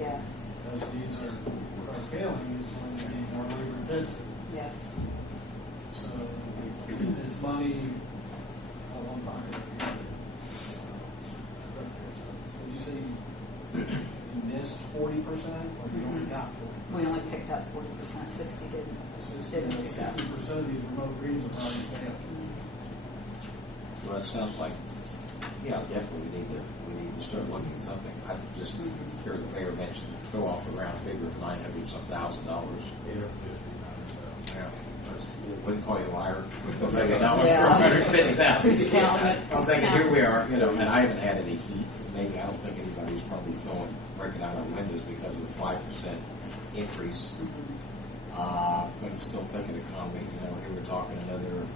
Yes. Because these are failing is going to be more labor intensive. Yes. So it's money on one pocket or the other. Did you say you missed 40% or you only got 40%? We only picked up 40%. 60 didn't. 60% of these remote greens are probably failed. Well, it sounds like, yeah, definitely we need to start looking at something. I just heard the mayor mention throw off the round figure of $900,000. Yeah, wouldn't call you a liar. $1 million for $150,000. I was thinking, here we are, and I haven't had any heat. Maybe I don't think anybody's probably breaking out our windows because of the 5% increase. But I'm still thinking economy. Here we're talking another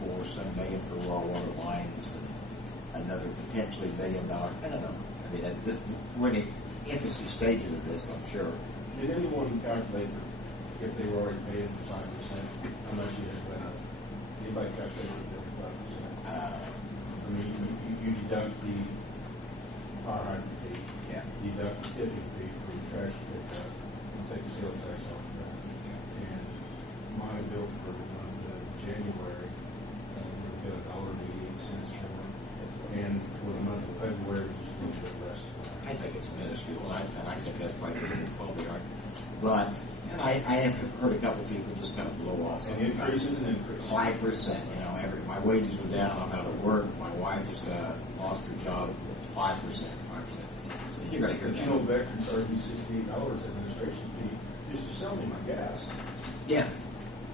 $4 or $7 million for raw water lines and another potentially $1 million. I don't know. I mean, we're in the infancy stages of this, I'm sure. Did anyone calculate if they were already paying 5%, how much it has went up? Anybody calculate the bill for 5%? I mean, you deduct the power hydrant fee, deduct the tipping fee for your trash pickup, and take the sales tax off of that. And my bill for the month of January, we got $1.88 for it. And for the month of February, it's just a little bit less. I think it's minuscule, and I think that's probably right. But, and I have heard a couple of people just kind of blow off. And increases and increases. 5%, my wages were down, I'm out of work, my wife's lost her job, 5%. So you're going to hear that. But Vector charged me $68 administration fee just to sell me my gas. Yeah,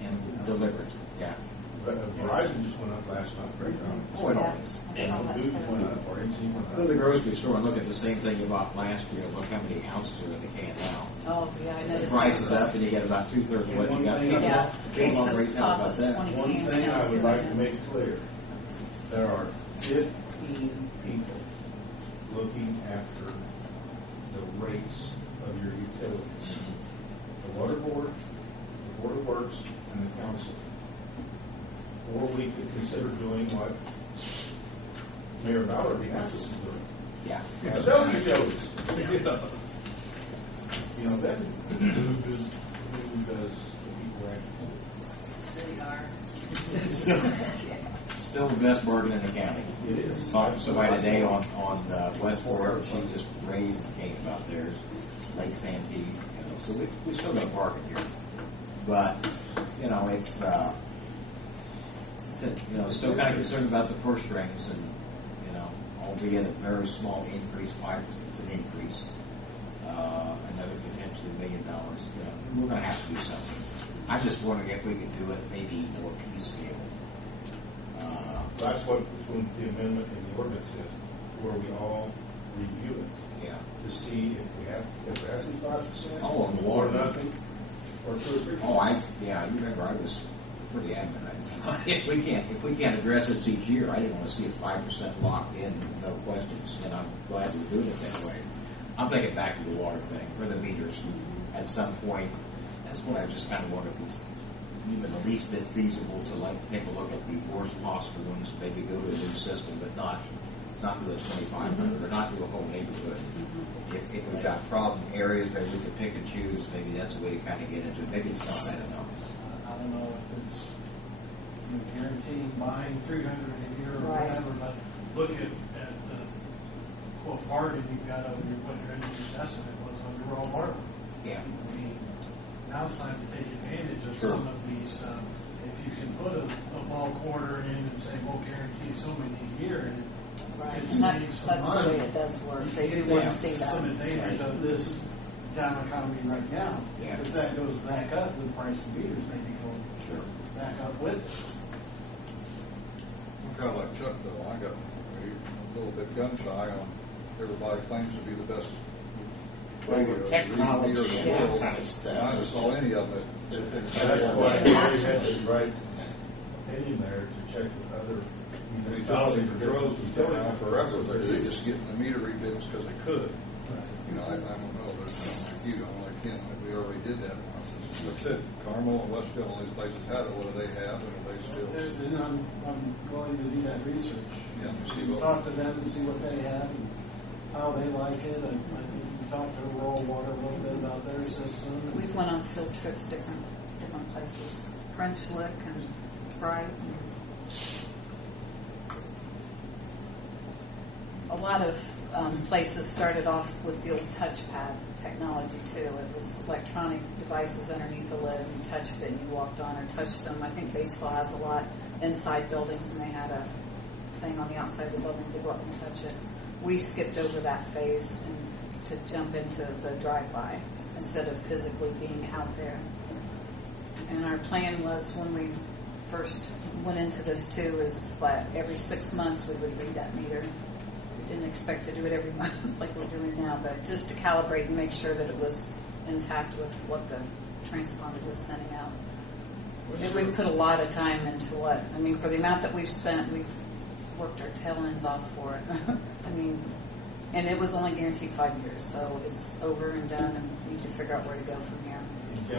and delivered, yeah. But Verizon just went up last month, right? Oh, it always. Food went up, or NC went up. Go to the grocery store and look at the same thing you bought last year. Look how many ounces are in the can now. Oh, yeah, I The noticed. price is up, and you get about 2/3 of what you got. Yeah. People don't really tell about that. One thing I would like to make clear, there are 15 people looking after the rates of your utilities. The Water Board, the Board of Works, and the Council. Or we could consider doing what Mayor Valerie asked us to do. Yeah. Sell utilities. Then who does the people actually do? Still the best bargain in the county. It is. Talked to somebody today on Westport. She just raised the cane about theirs, Lake Santee. So we still got a bargain here. But it's still kind of concerned about the purse strings, and albeit a very small increase, 5% an increase, another potentially $1 million. We're going to have to do something. I'm just wondering if we could do it maybe more piecemeal. That's what the amendment in the ordinance is, where we all review it. Yeah. To see if we have to be 5%. Oh, on the water, or nothing, or 2 or 3%. Oh, you remember I was pretty adamant. If we can't address this each year, I didn't want to see a 5% locked in, no questions, and I'm glad we're doing it that way. I'm thinking back to the water thing, or the meters. At some point, that's what I just kind of wonder if it's even the least bit feasible to take a look at the worst possible ones, maybe go to a new system, but not do a 2,500 or not do a whole neighborhood. If we've got problem areas that we could pick and choose, maybe that's a way to kind of get into it. Maybe it's not, I don't know. I don't know if it's guaranteeing buying 300 a year or whatever, but look at the quote bargain you've got over what your engineer's estimate was on your raw water. Yeah. I mean, now it's time to take advantage of some of these. If you can put a ball quarter in and say we'll guarantee so many a year, and that's the way it does work. They do want to see that. Some advantage of this down economy right now. Yeah. If that goes back up, the price of meters may be going back up with it. I'm kind of like Chuck, though. I got a little bit gun shy on everybody claims to be the best. Technology and that kind of stuff. I just saw any of it. That's why Mary had the right opinion there to check with other Municipalities or droves has been around forever. They just get the meter rebids because they could. I don't know, but like you, I'm like him. We already did that once. Like I said, Carmel and Westfield, all these places had it. What do they have? And are they still? And I'm going to do that research. Yeah, Talk to them and see what they have and how they like it. And I think talked to Rural Water a little bit about their system? We've went on field trips, different places, French Lick and Bright. A lot of places started off with the old touchpad technology too. It was electronic devices underneath the lid, and you touched it and you walked on or touched them. I think Batesville has a lot inside buildings, and they had a thing on the outside of the building to go up and touch it. We skipped over that phase and to jump into the drive-by instead of physically being out there. And our plan was, when we first went into this too, is that every 6 months we would read that meter. We didn't expect to do it every month like we're doing now, but just to calibrate and make sure that it was intact with what the transponder was sending out. And we put a lot of time into what, I mean, for the amount that we've spent, we've worked our tail ends off for it. I mean, and it was only guaranteed 5 years, so it's over and done, and we need to figure out where to go from here.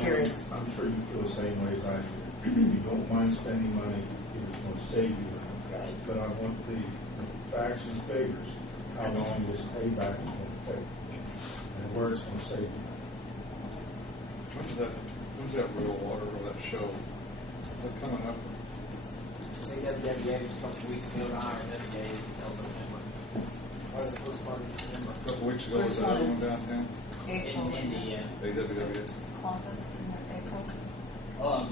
Period. I'm sure you feel the same way as I do. You don't mind spending money if it's going to save you money. Right. But I want the facts and figures, how long this payback is going to take, and where it's going to save you money. When's that Real Water or that show? Is that coming up? I think WWA was a couple of weeks ago to hire WWA until November. Or the first part of December. A couple weeks ago, was that one downtown? April. In Indiana. AWWA. Columbus in April.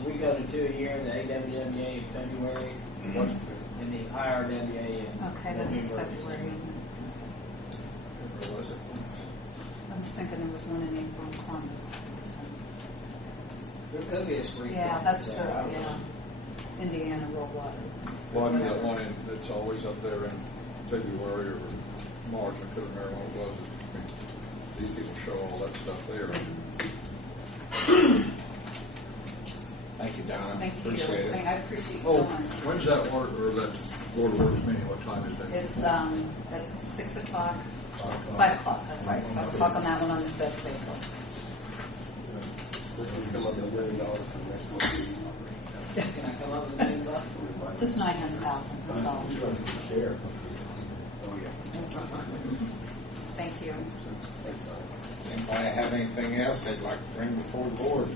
We go to two a year, the AWWA in February, What's and the IRWA in Okay, that was November. February. Where was it? I was thinking there was one in April in Columbus. There could be a spring. Yeah, one, that's so true, I don't know. yeah. Indiana Rural Water. Well, I've got one in, that's always up there in February or March. I couldn't remember what it was. I mean, these people show all that stuff there. Thank you, Don. Thank you. Appreciate it. I appreciate Oh, so much. when's that water, or that Board of Works meeting? What time is that? It's at 6 o'clock, 5 o'clock, that's right. 5 o'clock on that one on the 5th of April. Can I come up with a new buck? Just 900,000, that's all. You're going to share. Thank you. Anybody have anything else they'd like to bring before the board?